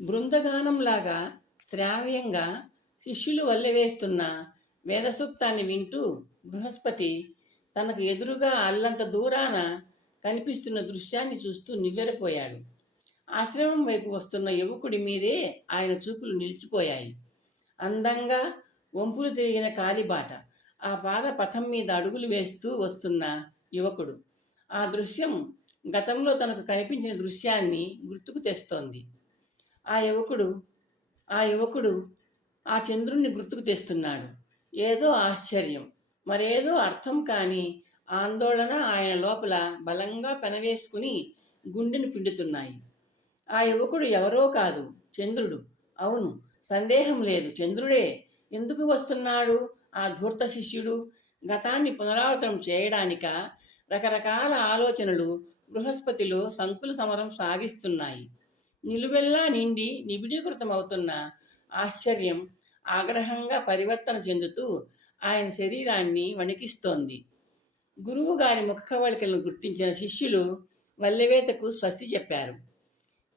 బృందగానంలాగా శ్రావ్యంగా శిష్యులు వల్లవేస్తున్న వేదసూక్తాన్ని వింటూ బృహస్పతి తనకు ఎదురుగా అల్లంత దూరాన కనిపిస్తున్న దృశ్యాన్ని చూస్తూ నివ్వెరపోయాడు. ఆశ్రమం వైపు వస్తున్న యువకుడి మీదే ఆయన చూపులు నిలిచిపోయాయి. అందంగా వంపులు తిరిగిన కాలిబాట ఆ పాద పథం మీద అడుగులు వేస్తూ వస్తున్న యువకుడు. ఆ దృశ్యం గతంలో తనకు కనిపించిన దృశ్యాన్ని గుర్తుకు తెస్తోంది. ఆ యువకుడు ఆ యువకుడు ఆ చంద్రుణ్ణి గుర్తుకు తెస్తున్నాడు. ఏదో ఆశ్చర్యం మరేదో అర్థం కాని ఆందోళన ఆయన లోపల బలంగా పెనవేసుకుని గుండెను పిండుతున్నాయి. ఆ యువకుడు ఎవరో కాదు చంద్రుడు. అవును సందేహం లేదు చంద్రుడే. ఎందుకు వస్తున్నాడు ఆ ధూర్త శిష్యుడు? గతాన్ని పునరావృతం చేయడానిక రకరకాల ఆలోచనలు బృహస్పతిలో సంకుల సమరం సాగిస్తున్నాయి. నిలువెల్లా నిండి నిబిడీకృతమవుతున్న ఆశ్చర్యం ఆగ్రహంగా పరివర్తన చెందుతూ ఆయన శరీరాన్ని వణికిస్తోంది. గురువు గారి ముఖ కవళికలను గుర్తించిన శిష్యులు వల్లెవేతకు స్వస్తి చెప్పారు.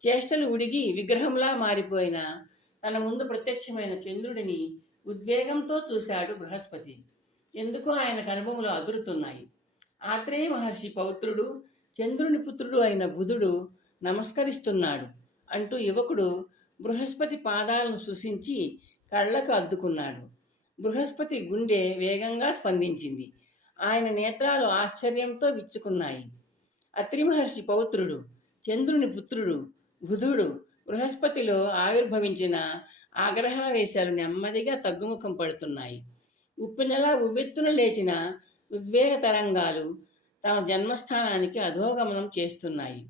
చేష్టలు ఉడిగి విగ్రహంలా మారిపోయిన తన ముందు ప్రత్యక్షమైన చంద్రుడిని ఉద్వేగంతో చూశాడు బృహస్పతి. ఎందుకో ఆయన కనుభములు అదురుతున్నాయి. ఆత్రేయ మహర్షి పౌత్రుడు చంద్రుని పుత్రుడు అయిన బుధుడు నమస్కరిస్తున్నాడు. అంటూ యువకుడు బృహస్పతి పాదాలను సృశించి కళ్ళకు అద్దుకున్నాడు. బృహస్పతి గుండె వేగంగా స్పందించింది. ఆయన నేత్రాలు ఆశ్చర్యంతో విచ్చుకున్నాయి. అత్రి మహర్షి పౌత్రుడు చంద్రుని పుత్రుడు బుధుడు బృహస్పతిలో ఆవిర్భవించిన ఆగ్రహావేశాలు నెమ్మదిగా తగ్గుముఖం పడుతున్నాయి. ఉప్పెనలా ఉవ్వెత్తున లేచిన ఉద్వేగ తరంగాలు తమ జన్మస్థానానికి అధోగమనం చేస్తున్నాయి.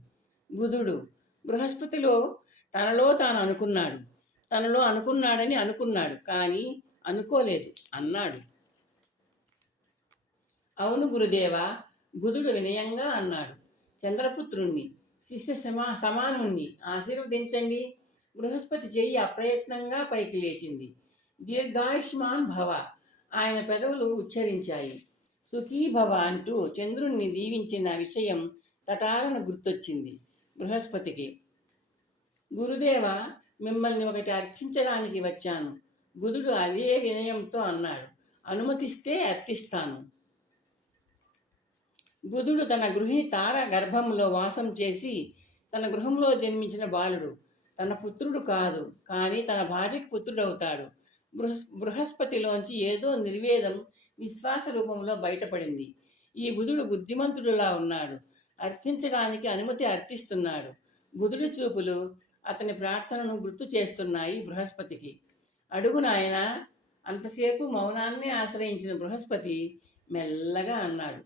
బుధుడు బృహస్పతిలో తనలో తాను అనుకున్నాడు. తనలో అనుకున్నాడని అనుకున్నాడు. కానీ అనుకోలేదు. అన్నాడు. అవును గురుదేవ బుధుడు వినయంగా అన్నాడు. చంద్రపుత్రుణ్ణి శిష్య సమా సమానుణ్ణి ఆశీర్వదించండి. బృహస్పతి చెయ్యి అప్రయత్నంగా పైకి లేచింది. దీర్ఘాయుష్మాన్ భవ. ఆయన పెదవులు ఉచ్చరించాయి. సుఖీ భవ అంటూ చంద్రుణ్ణి దీవించిన విషయం తటాలను గుర్తొచ్చింది బృహస్పతికి. గురుదేవ మిమ్మల్ని ఒకటి అర్చించడానికి వచ్చాను. బుధుడు అదే వినయంతో అన్నాడు. అనుమతిస్తే అర్థిస్తాను బుధుడు తన గృహిణి తార గర్భంలో వాసం చేసి తన గృహంలో జన్మించిన బాలుడు. తన పుత్రుడు కాదు కానీ తన భార్యకు పుత్రుడవుతాడు. బృహస్ బృహస్పతిలోంచి ఏదో నిర్వేదం విశ్వాస రూపంలో బయటపడింది. ఈ బుధుడు బుద్ధిమంతుడులా ఉన్నాడు. అర్థించడానికి అనుమతి అర్థిస్తున్నాడు బుధుడి చూపులు అతని ప్రార్థనను గుర్తు చేస్తున్నాయి బృహస్పతికి. అడుగు నాయన అంతసేపు మౌనాన్ని ఆశ్రయించిన బృహస్పతి మెల్లగా అన్నాడు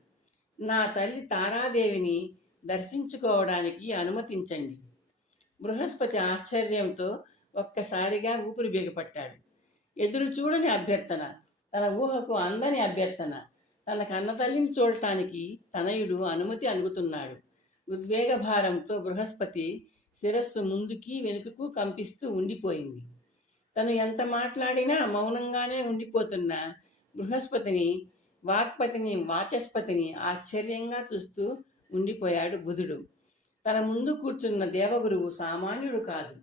నా తల్లి తారాదేవిని దర్శించుకోవడానికి అనుమతించండి. బృహస్పతి ఆశ్చర్యంతో ఒక్కసారిగా ఊపిరి బిగపట్టాడు. ఎదురు చూడని అభ్యర్థన తన ఊహకు అందని అభ్యర్థన తన కన్నతల్లిని చూడటానికి తనయుడు అనుమతి అడుగుతున్నాడు. ఉద్వేగ భారంతో బృహస్పతి శిరస్సు ముందుకి వెనుకకు కంపిస్తూ ఉండిపోయింది. తను ఎంత మాట్లాడినా మౌనంగానే ఉండిపోతున్న బృహస్పతిని వాక్పతిని వాచస్పతిని ఆశ్చర్యంగా చూస్తూ ఉండిపోయాడు బుధుడు. తన ముందు కూర్చున్న దేవగురువు సామాన్యుడు కాదు.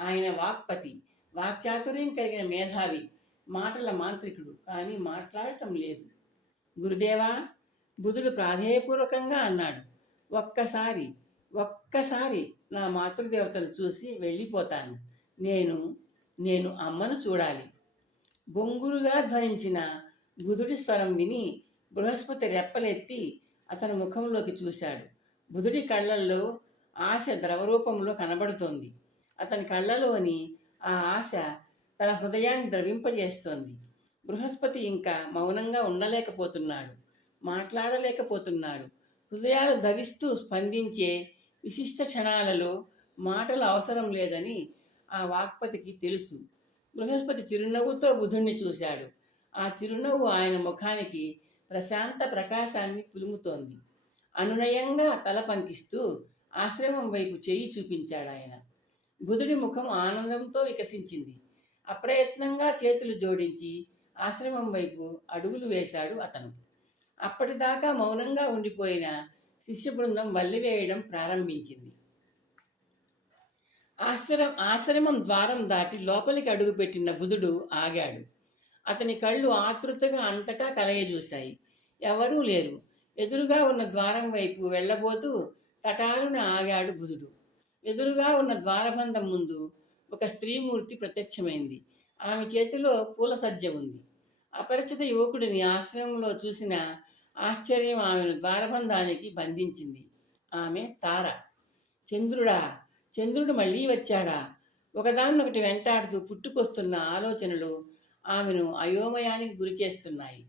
ఆయన వాక్పతి వాక్చాతుర్యం కలిగిన మేధావి మాటల మాంత్రికుడు. కానీ మాట్లాడటం లేదు. గురుదేవా బుధుడు ప్రాధేయపూర్వకంగా అన్నాడు. ఒక్కసారి ఒక్కసారి నా మాతృదేవతను చూసి వెళ్ళిపోతాను. నేను నేను అమ్మను చూడాలి. బొంగురుగా ధ్వనించిన బుధుడి స్వరం విని బృహస్పతి రెప్పలెత్తి అతని ముఖంలోకి చూశాడు. బుధుడి కళ్ళల్లో ఆశ ద్రవరూపంలో కనబడుతోంది. అతని కళ్ళలోని ఆ ఆశ తన హృదయాన్ని ద్రవింపజేస్తోంది. బృహస్పతి ఇంకా మౌనంగా ఉండలేకపోతున్నాడు. మాట్లాడలేకపోతున్నాడు. హృదయాలు ధవిస్తూ స్పందించే విశిష్ట క్షణాలలో మాటల అవసరం లేదని ఆ వాక్పతికి తెలుసు. బృహస్పతి చిరునవ్వుతో బుధుణ్ణి చూశాడు. ఆ చిరునవ్వు ఆయన ముఖానికి ప్రశాంత ప్రకాశాన్ని పులుముతోంది అనునయంగా తల పంకిస్తూ ఆశ్రమం వైపు చేయి చూపించాడు ఆయన బుధుడి ముఖం ఆనందంతో వికసించింది. అప్రయత్నంగా చేతులు జోడించి ఆశ్రమం వైపు అడుగులు వేశాడు అతను. అప్పటిదాకా మౌనంగా ఉండిపోయిన శిష్య బృందం వల్లివేయడం ప్రారంభించింది. ఆశ్రమం ఆశ్రమం ద్వారం దాటి లోపలికి అడుగుపెట్టిన బుధుడు ఆగాడు. అతని కళ్ళు ఆతృతగా అంతటా కలయజూశాయి. ఎవరూ లేరు. ఎదురుగా ఉన్న ద్వారం వైపు వెళ్ళబోతూ తటాలున ఆగాడు బుధుడు. ఎదురుగా ఉన్న ద్వారబంధం ముందు ఒక స్త్రీమూర్తి ప్రత్యక్షమైంది. ఆమె చేతిలో పూల సజ్జ ఉంది. అపరిచిత యువకుడిని ఆశ్రమంలో చూసిన ఆశ్చర్యం ఆమెను ద్వారబంధానికి బంధించింది. ఆమె తార. చంద్రుడా చంద్రుడు మళ్ళీ వచ్చాడా? ఒకదాన్నొకటి వెంటాడుతూ పుట్టుకొస్తున్న ఆలోచనలు ఆమెను అయోమయానికి గురి చేస్తున్నాయి.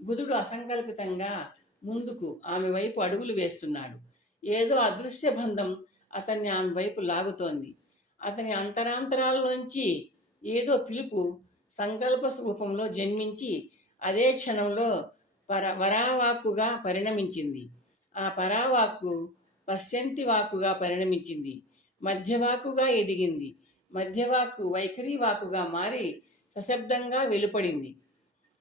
బుధుడు అసంకల్పితంగా ముందుకు ఆమె వైపు అడుగులు వేస్తున్నాడు. ఏదో అదృశ్య బంధం అతన్ని ఆమె వైపు లాగుతోంది. అతని అంతరాంతరాల నుంచి ఏదో పిలుపు సంకల్ప రూపంలో జన్మించి అదే క్షణంలో పర వరావాక్కుగా పరిణమించింది. ఆ పరావాక్కు పశ్చంతి వాక్కుగా పరిణమించింది. మధ్యవాక్కుగా ఎదిగింది. మధ్యవాక్కు వైఖరి వాకుగా మారి సశబ్దంగా వెలుపడింది.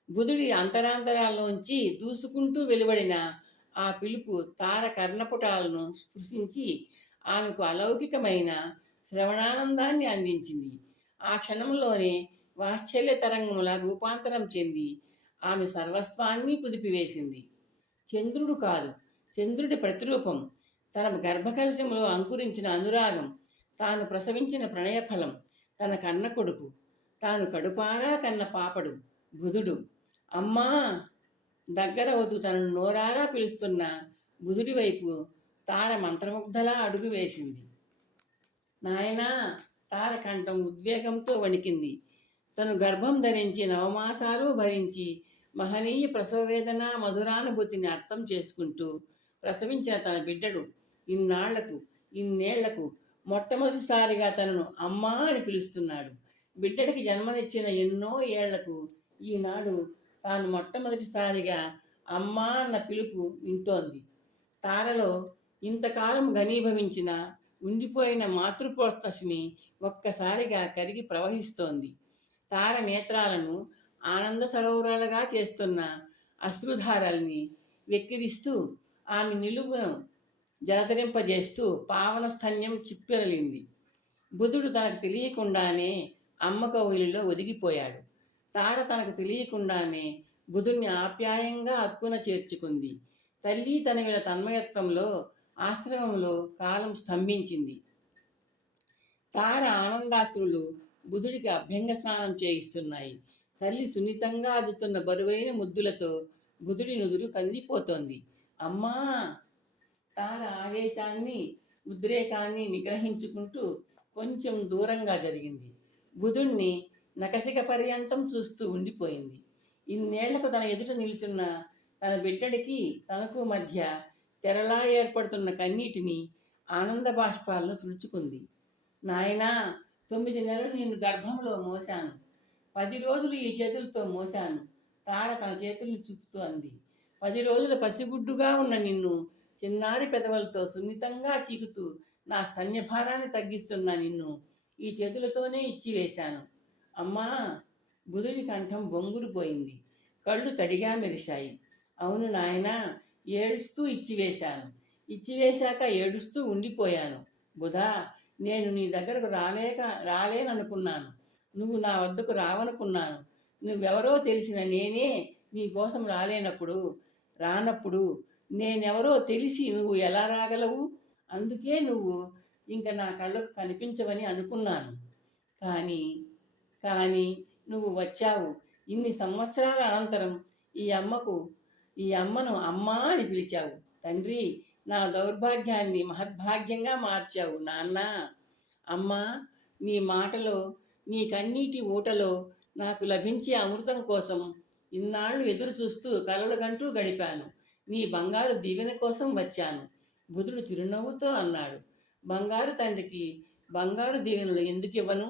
బుధుడి అంతరాంతరాల్లోంచి దూసుకుంటూ వెలువడిన ఆ పిలుపు తార కర్ణపుటాలను స్పృశించి ఆమెకు అలౌకికమైన శ్రవణానందాన్ని అందించింది. ఆ క్షణంలోనే వాత్సల్య తరంగముల రూపాంతరం చెంది ఆమె సర్వస్వాన్ని కుదిపివేసింది. చంద్రుడు కాదు చంద్రుడి ప్రతిరూపం. తన గర్భకలశంలో అంకురించిన అనురాగం తాను ప్రసవించిన ప్రణయఫలం తన కన్న కొడుకు తాను కడుపారా కన్న పాపడు బుధుడు. అమ్మా! దగ్గరవుతూ తనను నోరారా పిలుస్తున్న బుధుడి వైపు తార మంత్రముగ్ధలా అడుగు వేసింది నాయనా! తార కంఠం ఉద్వేగంతో వణికింది. తను గర్భం ధరించి నవమాసాలు భరించి మహనీయ ప్రసవవేదన మధురానుభూతిని అర్థం చేసుకుంటూ ప్రసవించిన తన బిడ్డడు ఇన్నాళ్ళకు ఇన్నేళ్ళకు మొట్టమొదటిసారిగా తనను అమ్మా అని పిలుస్తున్నాడు. బిడ్డడికి జన్మనిచ్చిన ఎన్నో ఏళ్ళకు ఈనాడు తాను మొట్టమొదటిసారిగా అమ్మా అన్న పిలుపు వింటోంది. తారలో ఇంతకాలం ఘనీభవించిన ఉండిపోయిన మాతృపోస్తసిని ఒక్కసారిగా కరిగి ప్రవహిస్తోంది. తార నేత్రాలను ఆనంద సరోవరాలుగా చేస్తున్న అశ్రుధారల్ని వెక్కిరిస్తూ ఆమె నిలువును జలతరింపజేస్తూ పావన స్థన్యం చిప్పెరలింది. బుధుడు తనకు తెలియకుండానే అమ్మ కౌలిలో ఒదిగిపోయాడు. తార తనకు తెలియకుండానే బుధుణ్ణి ఆప్యాయంగా అక్కున చేర్చుకుంది. తల్లి తనగల తన్మయత్వంలో ఆశ్రమంలో కాలం స్తంభించింది. తార ఆనందాశ్రులు బుధుడికి అభ్యంగ స్నానం చేయిస్తున్నాయి. తల్లి సున్నితంగా అదుతున్న బరువైన ముద్దులతో బుధుడి నుదురు కందిపోతోంది. అమ్మా! తార ఆవేశాన్ని ఉద్రేకాన్ని నిగ్రహించుకుంటూ కొంచెం దూరంగా జరిగింది. బుధుణ్ణి నకసిక పర్యంతం చూస్తూ ఉండిపోయింది. ఇన్నేళ్ళకు తన ఎదుట నిలుచున్న తన బిడ్డడికి తనకు మధ్య తెరలా ఏర్పడుతున్న కన్నీటిని ఆనంద బాష్పాలను తుడుచుకుంది. నాయనా! తొమ్మిది నెలలు నిన్ను గర్భంలో మోశాను. పది రోజులు ఈ చేతులతో మోశాను. తార తన చేతులను చూపుతూ అంది పది రోజుల పసిగుడ్డుగా ఉన్న నిన్ను చిన్నారి పెదవులతో సున్నితంగా చీకుతూ నా స్తన్యభారాన్ని తగ్గిస్తున్న నిన్ను ఈ చేతులతోనే ఇచ్చివేశాను. అమ్మా బుధుడి కంఠం బొంగురుపోయింది కళ్ళు తడిగా మెరిశాయి. అవును నాయనా ఏడుస్తూ ఇచ్చివేశాను. ఇచ్చివేశాక ఏడుస్తూ ఉండిపోయాను. బుధా నేను నీ దగ్గరకు రాలేక రాలేననుకున్నాను. నువ్వు నా వద్దకు రావనుకున్నాను. నువ్వెవరో తెలిసిన నేనే నీ కోసం రాలేనప్పుడు రానప్పుడు నేనెవరో తెలిసి నువ్వు ఎలా రాగలవు? అందుకే నువ్వు ఇంకా నా కళ్ళకు కనిపించవని అనుకున్నాను. కానీ కానీ నువ్వు వచ్చావు ఇన్ని సంవత్సరాల అనంతరం ఈ అమ్మకు ఈ అమ్మను అమ్మా అని పిలిచావు. తండ్రి నా దౌర్భాగ్యాన్ని మహద్భాగ్యంగా మార్చావు నాన్న. అమ్మా నీ మాటలో నీ కన్నీటి ఊటలో నాకు లభించే అమృతం కోసం ఇన్నాళ్ళు ఎదురు చూస్తూ కలలుగంటూ గడిపాను. నీ బంగారు దీవెన కోసం వచ్చాను. బుధుడు చిరునవ్వుతో అన్నాడు. బంగారు తండ్రికి బంగారు దీవెనలు ఎందుకు ఇవ్వను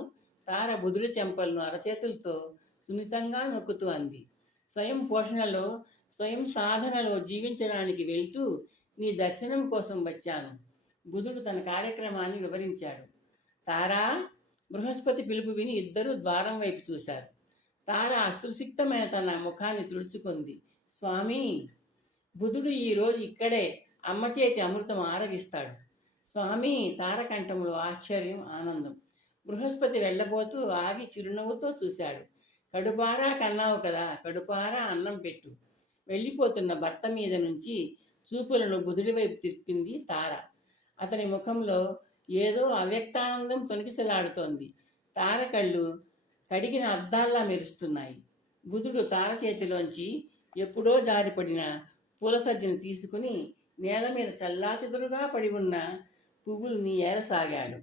తార బుధుడి చెంపలను అరచేతులతో సున్నితంగా నొక్కుతూ అంది. స్వయం పోషణలో స్వయం సాధనలో జీవించడానికి వెళ్తూ నీ దర్శనం కోసం వచ్చాను. బుధుడు తన కార్యక్రమాన్ని వివరించాడు. తారా బృహస్పతి పిలుపు విని ఇద్దరూ ద్వారం వైపు చూశారు. తార అశ్రుసిక్తమైన తన ముఖాన్ని తుడుచుకుంది. స్వామి బుధుడు ఈరోజు ఇక్కడే అమ్మ చేతి అమృతం ఆరగిస్తాడు. స్వామి తారకంఠంలో ఆశ్చర్యం ఆనందం. బృహస్పతి వెళ్ళబోతూ ఆగి చిరునవ్వుతో చూశాడు. కడుపారా కన్నావు కదా కడుపారా అన్నం పెట్టు. వెళ్ళిపోతున్న భర్త మీద నుంచి చూపులను బుధుడి వైపు తిప్పింది తార. అతని ముఖంలో ఏదో అవ్యక్తానందం తొనికిసలాడుతోంది తార కళ్ళు కడిగిన అద్దాల్లా మెరుస్తున్నాయి. బుధుడు తార చేతిలోంచి ఎప్పుడో జారిపడిన పూల సజ్జను తీసుకుని నేల మీద చల్లాచెదురుగా పడి ఉన్న పువ్వుల్ని ఏరసాగాడు.